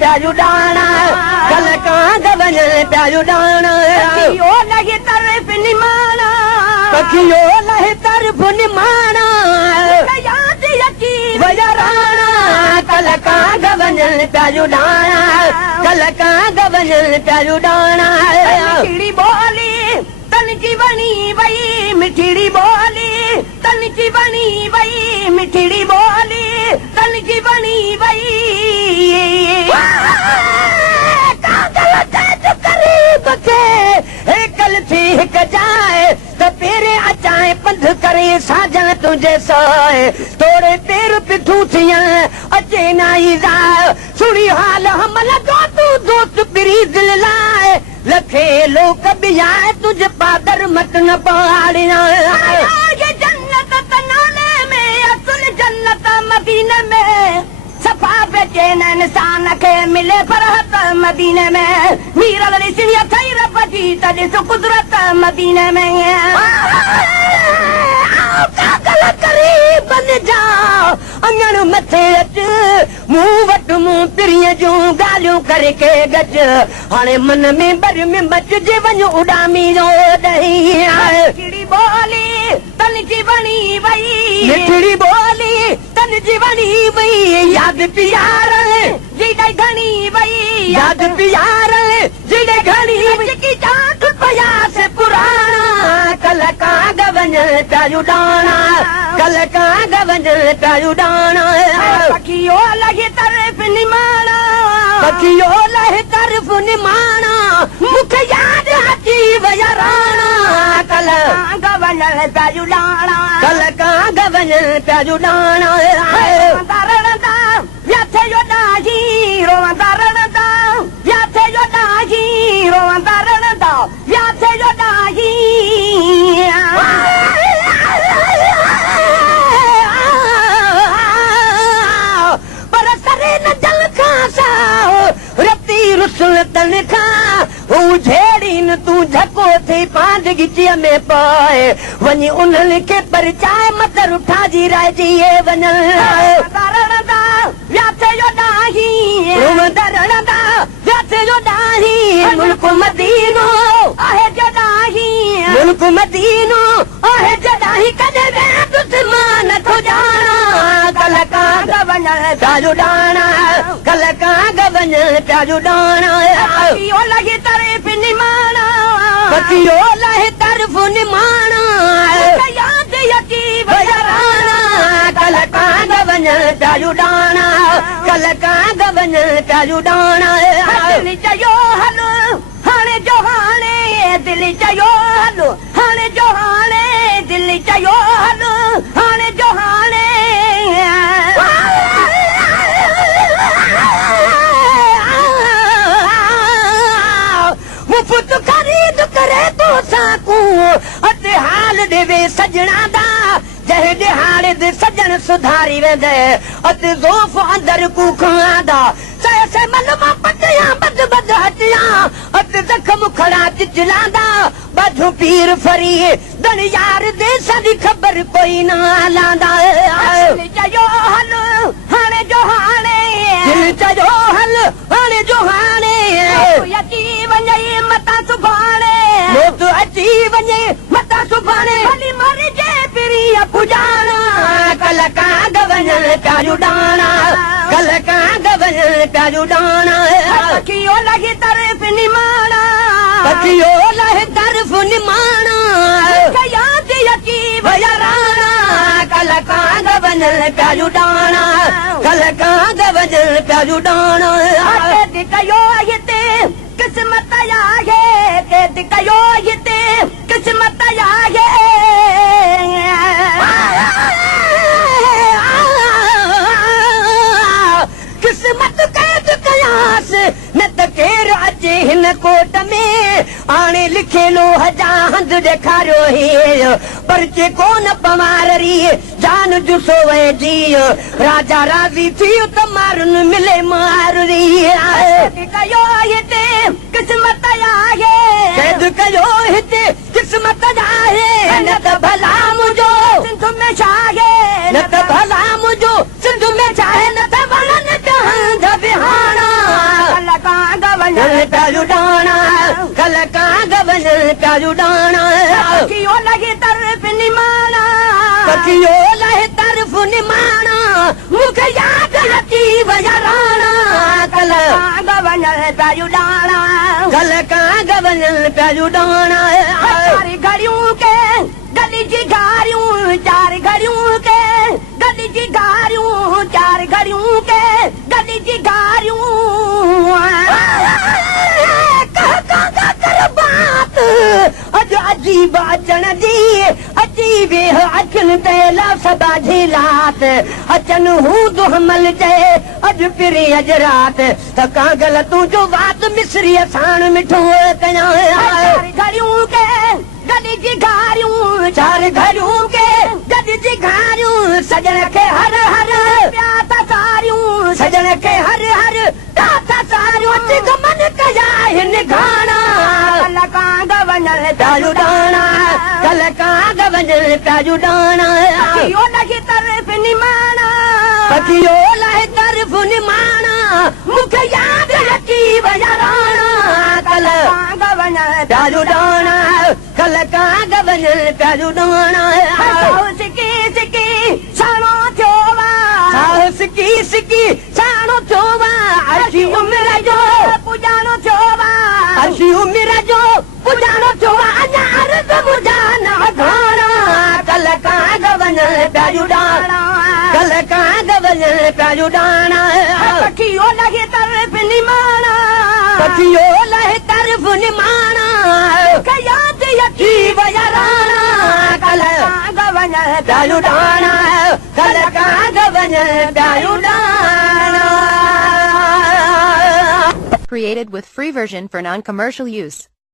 प्याजू डाना कल कांग वञनि प्याजू डाना पखियो लहे तरफ़ निमाना पखियो लहे तरफ़ निमाना याद अची वजराना कल कांग वञनि प्याजू डाना कल कांग वञनि प्याजू डाना मिठड़ी बोली तन की बनी वई मिठड़ी बोली तन की बनी वई मिठड़ी बोली तन की बनी वई कल थी हिक जाए त पेरे अचाए पंध करे साजन तुंहिंजे साए तोड़े पेर पिठू थियण अचे न ईज़ा सुणी हाल हम लॻो तूं दोस्त पिरी दिल लाए लखे लोक बियाए तुझे पादर मत न पाड़िया जन्नत तनाने में असुल जन्नत मदीने में सफा बेचैन इंसान खे मिले फरहत मदीने में मीरल ॾिसणी अथई रब जी त ॾिस कुदरत मदीने में अङण मथे अच मूं वटि मूं पिरीअ जूं ॻाल्हियूं करे के गज हाणे मन में बर में बचजे वञ उॾामी जो ॾही मिठड़ी बोली तन जी बणी वई मिठड़ी बोली तन जी बणी वई याद प्यार जिॾे घणी वई याद प्यार जिॾे घणी जेकी जात पयास पुराणा कल कांग वञनि प्याजू डाना कल कांग वञनि प्याजू डाना पखियो लहे तरफ़ निमाना पखियो लहे तरफ़ निमाना मूंखे यादि अची वजराना कल कांग वञनि प्याजू डाना कल कांग वञनि प्याजू डाना रड़ंदा व्याथे जो ॾाही रोवंदा रड़ंदा व्याथे जो ॾाही रोवंदा रड़ंदा व्याथे जो ॾाही पर सरे न जल खां साओ रती रुसल तन खां हू झेड़ी न तूं झको थी पांच गिचीअ में पाए वञी उन्हनि खे परचाए मदर उठा जी रहिजी वञनि रड़ंदा व्याथे जो ॾाही रोवंदा रड़ंदा व्याथे जो ॾाही मुल्क मदीनो आहे जॾाही मुल्क मदीनो आहे जॾाही कॾहिं वेंदुसि मां नथो ॼाणा कल कांग वञनि प्याजू डाना कल कांग वञनि प्याजू डाना पखियो लहे तरफ़ निमाना पखियो लहे तरफ़ निमाना याद अची वजराना कल कांग वञनि प्याजू डाना कल कांग वञनि प्याजू डाना दिल चयो हल हाणे जो हाणे दिल चयो हल हाणे जो हाणे दिल चयो हल हाणे जो हाणे मुफ़्त ख़रीद करे तो साकू अते हाल ॾेवे सजणा दा जंहिं ॾिहाड़े ते सजण सुधारी वेंदे अते ज़ोफ़ अंदर कू खांदा से मन मां पटिया बद बद हटिया अते जख्म खड़ा चिचलांदा बाजू पीर फरी दण यार दे सदी खबर कोई न लांदा दिल चयो हल हाणे जो हाणे दिल चयो हल हाणे जो हाणे अची वञे मता सुभाणे मौत अची वञे मता सुभाणे भली मर जे पिरीअ पुॼाणा कल कांग वञनि प्याजू डाना कल कांग वञनि प्याजू डाना पखियो लहे तरफ़ निमाना पखियो लहे तरफ़ निमाना याद अची वजराना कल कांग वञनि प्याजू डाना कल कांग वञनि प्याजू डाना कयो हिते किस्मत आहे कैद कयो हिते किस्मत आहे किस्मत कैद कयास न त केर अचे हिन कोट में हाणे लिखियलो हजा हंध ॾेखारियो हीअ परचे कोन पवारी जान जुसो वए जी राजा राज़ी थियो त मारुन मिले मारुरी कयो हिते किस्मत आहे कैद कयो हिते किस्मत आहे न त भला मुंहिंजो सिंध में छाहे न त भला मुंहिंजो सिंध में छाहे न त वणन कहां विहाणा प्याजू डाना पखियो लगे तरफ निमाना पखियो लहे तरफ निमाना मुख याद अची वजराना कल गवनल प्याजू डाना कल का गवनल प्याजू डाना चार घड़ियों के गली जी गारियूं चार घड़ियों के गली जी गारियूं चार घड़ियों के गली जी गारियूं अज अजीब अचन जी अची वेह अखियुनि ते लफ़्ज़ झिलात अचन हू दुहमल चए अज पिरी अज रात त कागल तूं जो वात मिसरी साण मिठो कयां चार घड़ियों के गली जी गारियूं चार घड़ियूं के गली जी गारियूं सजण खे हर हर प्यात सारियूं सजण खे हर हर दात सारियूं अच गमन कया हिन घाना कल का गवनल प्याजू डाना कल का गवनल प्याजू डाना पखियो लगे तरफ निमाना पखियो लहे तरफ निमाना मुख याद अची वजराना कल गवनल प्याजू डाना कल का गवनल प्याजू डाना सिकी सिकी साणो थियो सिकी सिकी साणो थियो अर्शी उमिरि जो पुजानो थियो अर्शी उमिरि जो पुजानो थियो अञा अर्ज़ मुंहिंजा न घाना कल का गवनल प्याजू डाना कल का गवनल प्याजू डाना पखियो लगे तरफ निमाना पखियो लहे तरफ निमाना याद अची वजराना कल गवनल प्याजू डाना कल का गवनल प्याजू Dana Created with free version for non-commercial use.